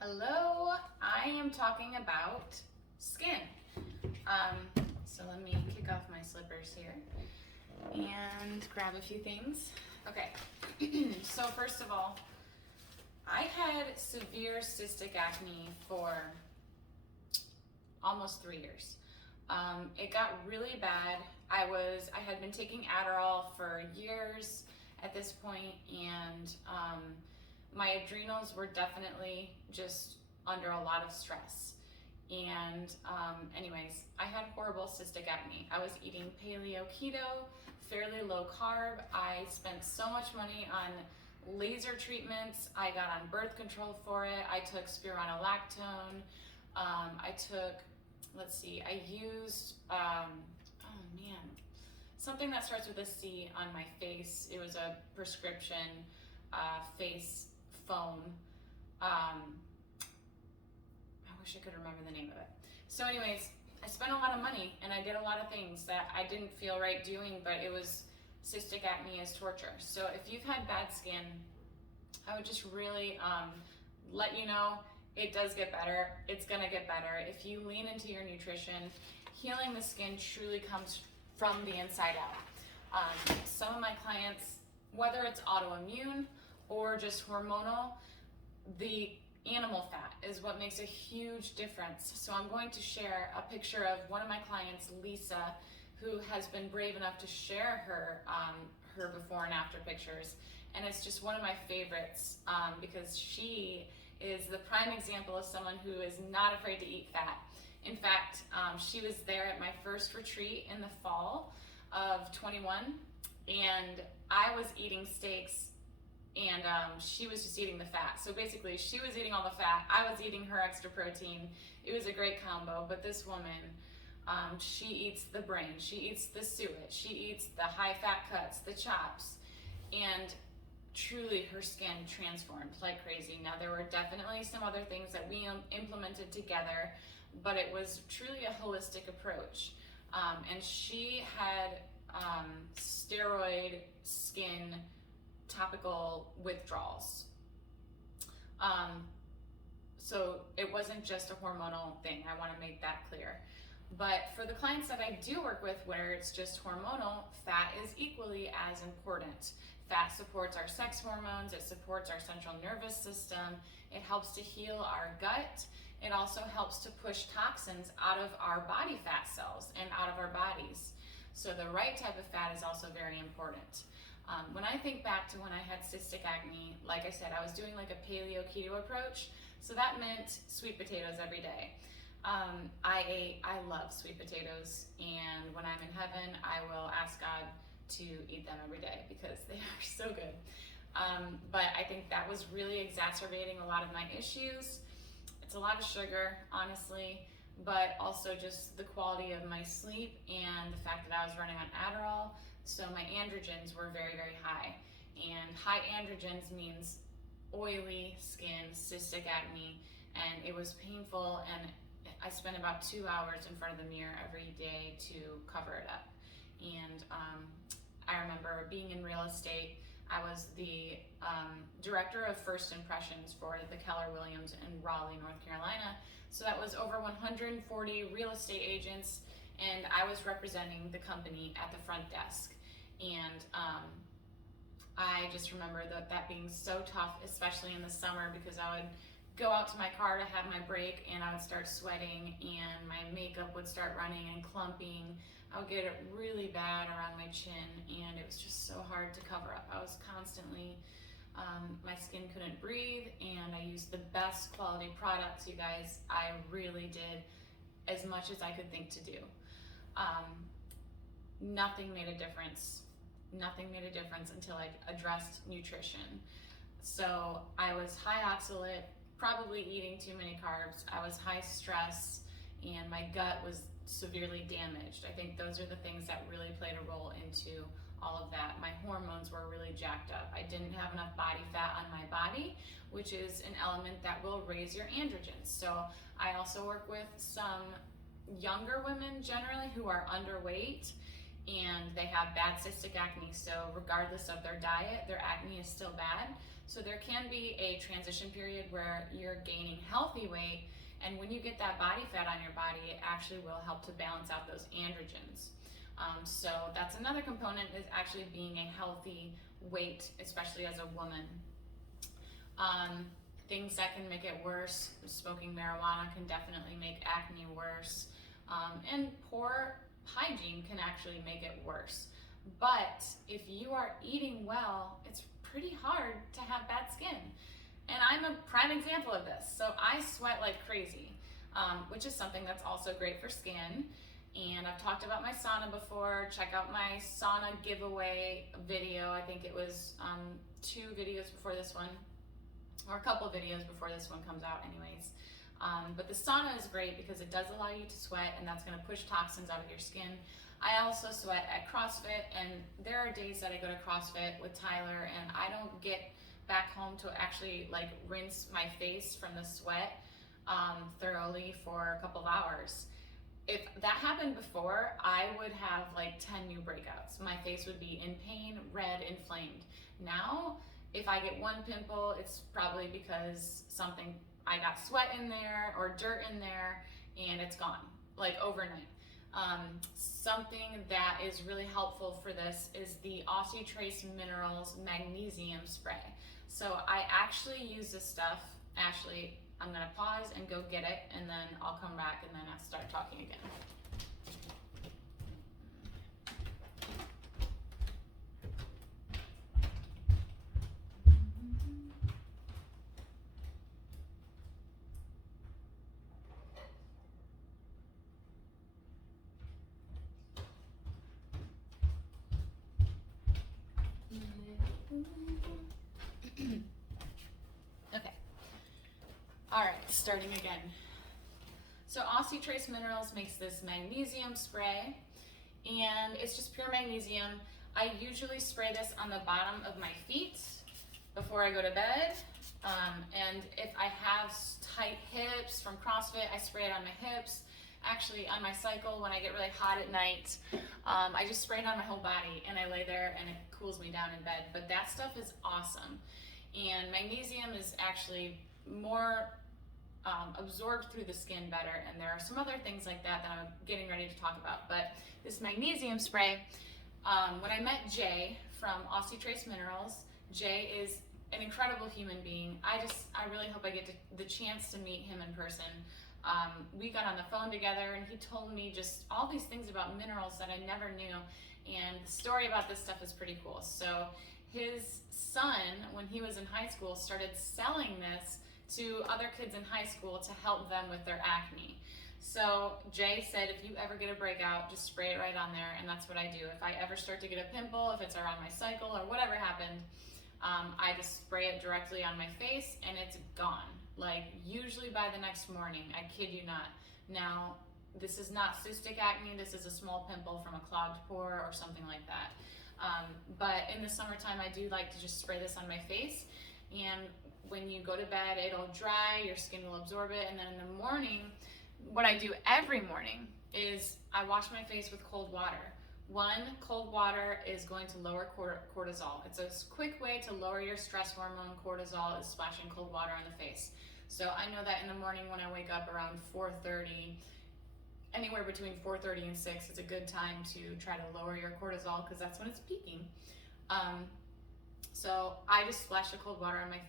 Hello, I am talking about skin. So let me kick off my slippers here and grab a few things. Okay, so first of all, I had severe cystic acne for almost 3 years. It got really bad. I had been taking Adderall for years at this point, and my adrenals were definitely just under a lot of stress. And anyways, I had horrible cystic acne. I was eating paleo keto, fairly low carb. I spent so much money on laser treatments. I got on birth control for it. I took spironolactone. I took, I used, something that starts with a C on my face. It was a prescription face foam. I wish I could remember the name of it. So anyways, I spent a lot of money and I did a lot of things that I didn't feel right doing, but it was cystic acne is torture. So if you've had bad skin, I would just really let you know it does get better. It's gonna get better. If you lean into your nutrition, healing the skin truly comes from the inside out. Some of my clients, whether it's autoimmune or just hormonal, the animal fat is what makes a huge difference. So I'm going to share a picture of one of my clients, Lisa, who has been brave enough to share her before and after pictures. And it's just one of my favorites because she is the prime example of someone who is not afraid to eat fat. In fact, she was there at my first retreat in the fall of 21, and I was eating steaks and she was just eating the fat. So basically, she was eating all the fat, I was eating her extra protein. It was a great combo, but this woman, she eats the brain, she eats the suet, she eats the high fat cuts, the chops, and truly her skin transformed like crazy. Now there were definitely some other things that we implemented together, but it was truly a holistic approach. And she had steroid skin topical withdrawals. So it wasn't just a hormonal thing. I want to make that clear. But for the clients that I do work with where it's just hormonal, fat is equally as important. Fat supports our sex hormones, it supports our central nervous system, it helps to heal our gut, it also helps to push toxins out of our body fat cells and out of our bodies. So the right type of fat is also very important. When I think back to when I had cystic acne, like I said, I was doing like a paleo keto approach, so that meant sweet potatoes every day. I love sweet potatoes, and when I'm in heaven, I will ask God to eat them every day because they are so good. But I think that was really exacerbating a lot of my issues. It's a lot of sugar, honestly, but also just the quality of my sleep and the fact that I was running on Adderall. So my androgens were very, very high. And high androgens means oily skin, cystic acne, and it was painful, and I spent about 2 hours in front of the mirror every day to cover it up. And I remember being in real estate. I was the director of first impressions for the Keller Williams in Raleigh, North Carolina. So that was over 140 real estate agents, and I was representing the company at the front desk. And I just remember that being so tough, especially in the summer, because I would go out to my car to have my break and I would start sweating and my makeup would start running and clumping. I would get it really bad around my chin and it was just so hard to cover up. I was constantly, my skin couldn't breathe, and I used the best quality products, you guys. I really did as much as I could think to do. Nothing made a difference. Nothing made a difference until I addressed nutrition. So I was high oxalate, probably eating too many carbs. I was high stress, and my gut was severely damaged. I think those are the things that really played a role into all of that. My hormones were really jacked up. I didn't have enough body fat on my body, which is an element that will raise your androgens. So I also work with some younger women generally who are underweight and they have bad cystic acne. So regardless of their diet, their acne is still bad. So there can be a transition period where you're gaining healthy weight, and when you get that body fat on your body, it actually will help to balance out those androgens. So that's another component, is actually being a healthy weight, especially as a woman. Things that can make it worse: smoking marijuana can definitely make acne worse, and poor hygiene can actually make it worse. But if you are eating well, it's pretty hard to have bad skin. And I'm a prime example of this. So I sweat like crazy, which is something that's also great for skin. And I've talked about my sauna before. Check out my sauna giveaway video. I think it was 2 videos before this one, or a couple videos before this one comes out anyways. But the sauna is great because it does allow you to sweat, and that's gonna push toxins out of your skin. I also sweat at CrossFit, and there are days that I go to CrossFit with Tyler and I don't get back home to actually like rinse my face from the sweat thoroughly for a couple of hours. If that happened before, I would have like 10 new breakouts. My face would be in pain, red, inflamed. Now, if I get one pimple, it's probably because I got sweat in there or dirt in there, and it's gone, like overnight. Something that is really helpful for this is the Aussie Trace Minerals Magnesium Spray. So I actually use this stuff. Ashley, I'm gonna pause and go get it, and then I'll come back and then I'll start talking again. Okay. All right, starting again. So Aussie Trace Minerals makes this magnesium spray, and it's just pure magnesium. I usually spray this on the bottom of my feet before I go to bed. And if I have tight hips from CrossFit, I spray it on my hips. Actually, on my cycle, when I get really hot at night, I just spray it on my whole body, and I lay there and it cools me down in bed. But that stuff is awesome. And magnesium is actually more absorbed through the skin better, and there are some other things like that that I'm getting ready to talk about. But this magnesium spray, when I met Jay from Aussie Trace Minerals, Jay is an incredible human being. I really hope I get the chance to meet him in person. We got on the phone together, and he told me just all these things about minerals that I never knew, and the story about this stuff is pretty cool. So his son, when he was in high school, started selling this to other kids in high school to help them with their acne. So Jay said, if you ever get a breakout, just spray it right on there, and that's what I do. If I ever start to get a pimple, if it's around my cycle or whatever happened, I just spray it directly on my face, and it's gone. Like usually by the next morning, I kid you not. Now, this is not cystic acne, this is a small pimple from a clogged pore or something like that. But in the summertime, I do like to just spray this on my face, and when you go to bed, it'll dry, your skin will absorb it, and then in the morning, what I do every morning is I wash my face with cold water. One, cold water is going to lower cortisol. It's a quick way to lower your stress hormone. Cortisol is splashing cold water on the face. So I know that in the morning when I wake up around 4:30, anywhere between 4:30 and 6, it's a good time to try to lower your cortisol because that's when it's peaking. So I just splash the cold water on my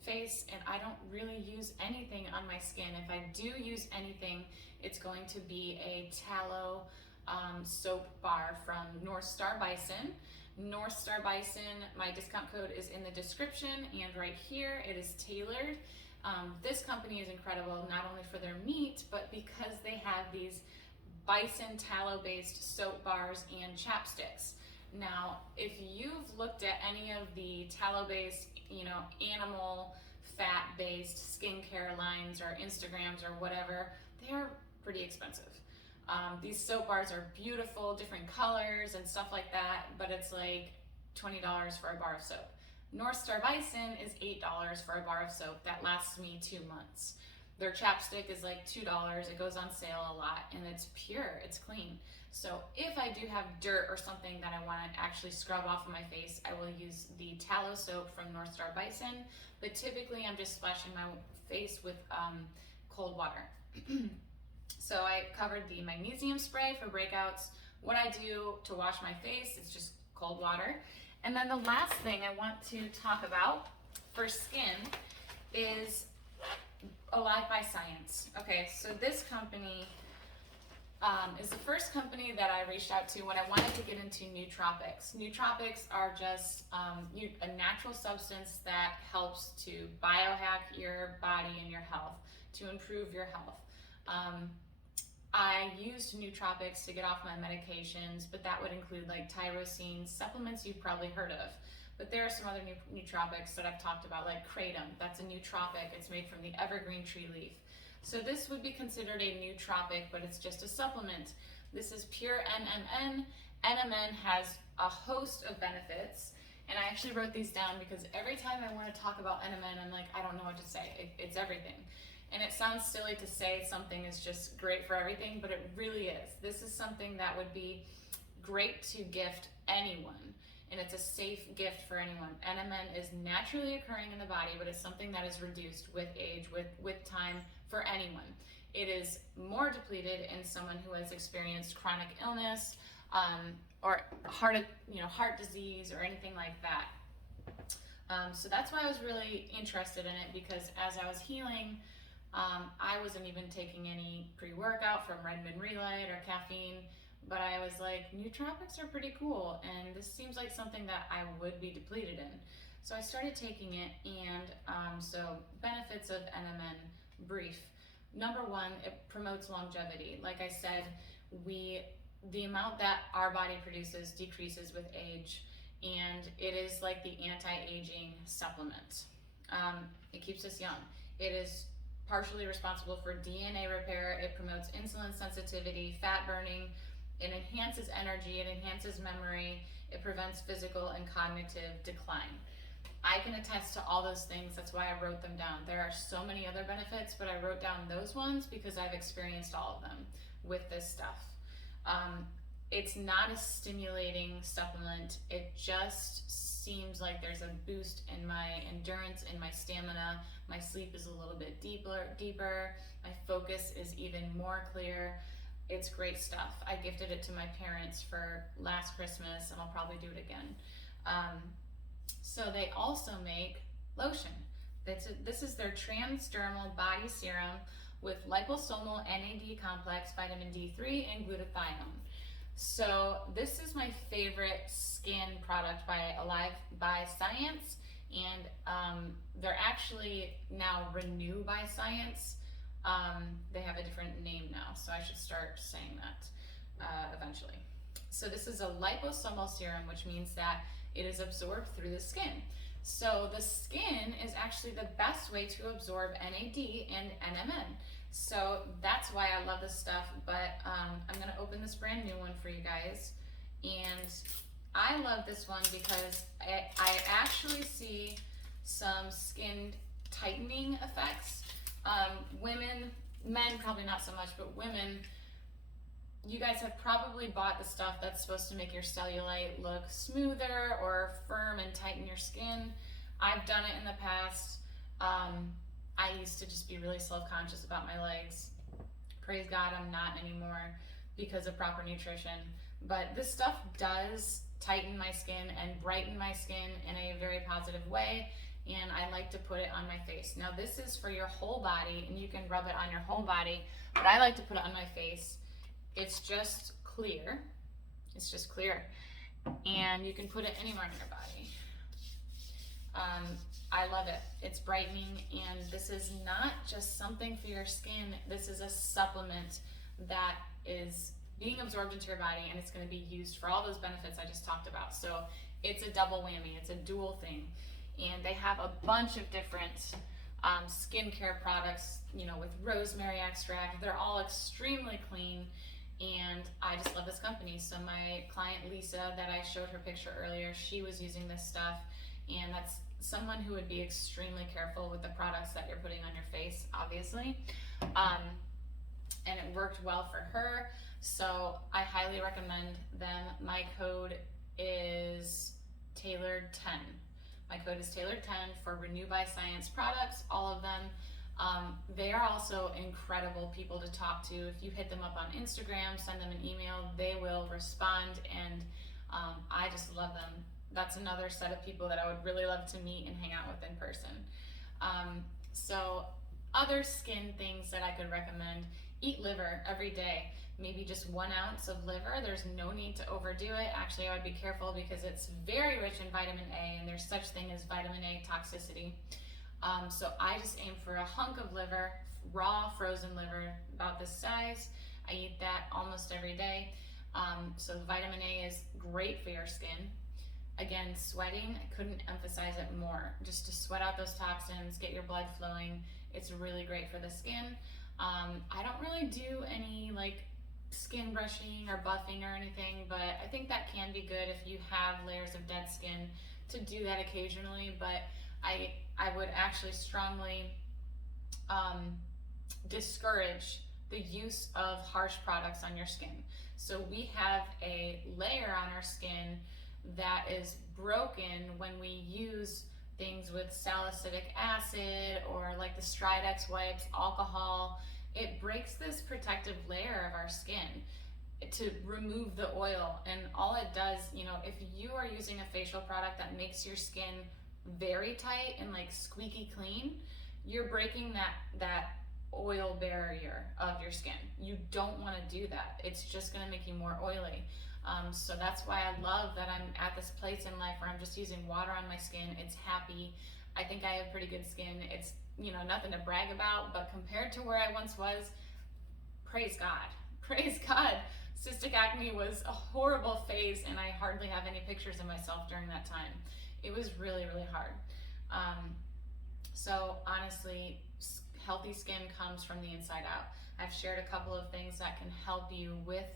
face, and I don't really use anything on my skin. If I do use anything, it's going to be a tallow soap bar from North Star Bison. North Star Bison, my discount code is in the description, and right here it is tailored. This company is incredible, not only for their meat, but because they have these bison tallow-based soap bars and chapsticks. Now, if you've looked at any of the tallow-based, animal fat-based skincare lines or Instagrams or whatever, they're pretty expensive. These soap bars are beautiful, different colors and stuff like that, but it's like $20 for a bar of soap. North Star Bison is $8 for a bar of soap that lasts me 2 months. Their chapstick is like $2. It goes on sale a lot, and it's pure, it's clean. So if I do have dirt or something that I want to actually scrub off of my face, I will use the tallow soap from North Star Bison, but typically I'm just splashing my face with cold water. So I covered the magnesium spray for breakouts. What I do to wash my face, it's just cold water. And then the last thing I want to talk about for skin is Alive by Science. Okay, so this company is the first company that I reached out to when I wanted to get into nootropics. Nootropics are just a natural substance that helps to biohack your body and your health, to improve your health. I used nootropics to get off my medications, but that would include like tyrosine, supplements you've probably heard of. But there are some other nootropics that I've talked about, like kratom. That's a nootropic. It's made from the evergreen tree leaf. So this would be considered a nootropic, but it's just a supplement. This is pure NMN. NMN has a host of benefits, and I actually wrote these down because every time I want to talk about NMN, I'm like, I don't know what to say. It's everything. And it sounds silly to say something is just great for everything, but it really is. This is something that would be great to gift anyone, and it's a safe gift for anyone. NMN is naturally occurring in the body, but it's something that is reduced with age, with time, for anyone. It is more depleted in someone who has experienced chronic illness or heart disease or anything like that. So that's why I was really interested in it, because as I was healing, I wasn't even taking any pre-workout from Redmond Relight or caffeine, but I was like, nootropics are pretty cool, and this seems like something that I would be depleted in. So I started taking it, and so benefits of NMN, brief. Number one, it promotes longevity. Like I said, the amount that our body produces decreases with age, and it is like the anti-aging supplement. It keeps us young. It is partially responsible for DNA repair. It promotes insulin sensitivity, fat burning. It enhances energy. It enhances memory. It prevents physical and cognitive decline. I can attest to all those things. That's why I wrote them down. There are so many other benefits, but I wrote down those ones because I've experienced all of them with this stuff. It's not a stimulating supplement. It just seems like there's a boost in my endurance, in my stamina. My sleep is a little bit deeper. My focus is even more clear. It's great stuff. I gifted it to my parents for last Christmas, and I'll probably do it again. So they also make lotion. This is their transdermal body serum with liposomal NAD complex, vitamin D3, and glutathione. So this is my favorite skin product by Alive by Science, and they're actually now Renew by Science. They have a different name now, so I should start saying that eventually. So this is a liposomal serum, which means that it is absorbed through the skin. So the skin is actually the best way to absorb NAD and NMN. So that's why I love this stuff, but I'm gonna open this brand new one for you guys. And I love this one because I actually see some skin tightening effects. Women, men probably not so much, but women, you guys have probably bought the stuff that's supposed to make your cellulite look smoother or firm and tighten your skin. I've done it in the past. I used to just be really self-conscious about my legs. Praise God, I'm not anymore because of proper nutrition. But this stuff does tighten my skin and brighten my skin in a very positive way, and I like to put it on my face. Now this is for your whole body, and you can rub it on your whole body, but I like to put it on my face. It's just clear. It's just clear. And you can put it anywhere in your body. I love it. It's brightening, and this is not just something for your skin. This is a supplement that is being absorbed into your body, and it's going to be used for all those benefits I just talked about. So it's a double whammy. It's a dual thing. And they have a bunch of different skincare products, with rosemary extract. They're all extremely clean, and I just love this company. So my client Lisa, that I showed her picture earlier, she was using this stuff, and that's someone who would be extremely careful with the products that you're putting on your face, obviously. And it worked well for her, so I highly recommend them. My code is Tailored10. My code is Tailored10 for Renew by Science products, all of them. They are also incredible people to talk to. If you hit them up on Instagram, send them an email, they will respond, and I just love them. That's another set of people that I would really love to meet and hang out with in person. So other skin things that I could recommend: eat liver every day, maybe just 1 ounce of liver. There's no need to overdo it. Actually, I would be careful because it's very rich in vitamin A, and there's such thing as vitamin A toxicity. So I just aim for a hunk of liver, raw frozen liver, about this size. I eat that almost every day. So vitamin A is great for your skin. Again, sweating, I couldn't emphasize it more. Just to sweat out those toxins, get your blood flowing. It's really great for the skin. I don't really do any like skin brushing or buffing or anything, but I think that can be good if you have layers of dead skin to do that occasionally. But I would actually strongly discourage the use of harsh products on your skin. So we have a layer on our skin that is broken when we use things with salicylic acid or like the Stridex wipes, alcohol. It breaks this protective layer of our skin to remove the oil, and all it does, you know, if you are using a facial product that makes your skin very tight and like squeaky clean, you're breaking that oil barrier of your skin. You don't want to do that. It's just going to make you more oily. So that's why I love that I'm at this place in life where I'm just using water on my skin. It's happy. I think I have pretty good skin. It's, you know, nothing to brag about, but compared to where I once was, praise God. Praise God. Cystic acne was a horrible phase, and I hardly have any pictures of myself during that time. It was really, really hard. So honestly, healthy skin comes from the inside out. I've shared a couple of things that can help you with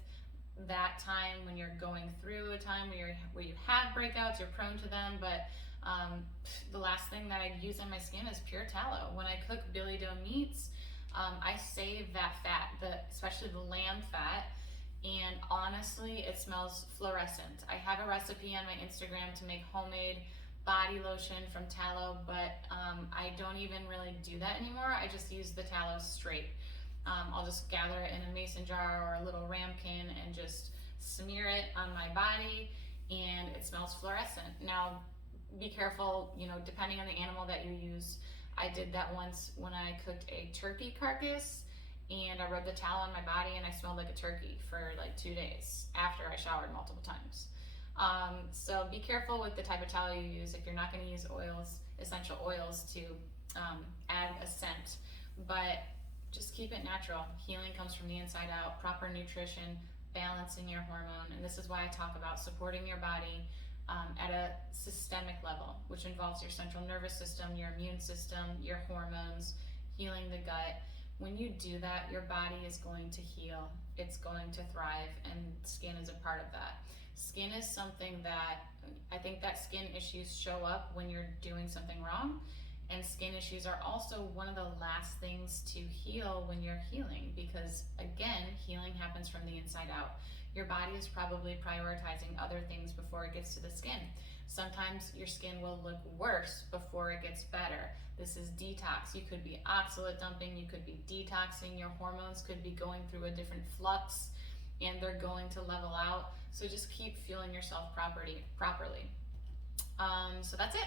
that time when you're going through a time where you have breakouts, you're prone to them. But the last thing that I use on my skin is pure tallow. When I cook billy doe meats, I save that fat, especially the lamb fat, and honestly, it smells fluorescent. I have a recipe on my Instagram to make homemade body lotion from tallow, but I don't even really do that anymore. I just use the tallow straight. I'll just gather it in a mason jar or a little ramekin and just smear it on my body, and it smells fluorescent. Now, be careful, you know, depending on the animal that you use. I did that once when I cooked a turkey carcass, and I rubbed the tallow on my body and I smelled like a turkey for like 2 days after I showered multiple times. So be careful with the type of tallow you use if you're not going to use oils, essential oils, to add a scent. But just keep it natural. Healing comes from the inside out. Proper nutrition, balancing your hormone, and this is why I talk about supporting your body at a systemic level, which involves your central nervous system, your immune system, your hormones, healing the gut. When you do that, your body is going to heal. It's going to thrive, and skin is a part of that. Skin is something that I think that skin issues show up when you're doing something wrong, and skin issues are also one of the last things to heal when you're healing, because again, healing happens from the inside out. Your body is probably prioritizing other things before it gets to the skin. Sometimes your skin will look worse before it gets better. This is detox. You could be oxalate dumping, you could be detoxing, your hormones could be going through a different flux, and they're going to level out. So just keep fueling yourself properly. So that's it.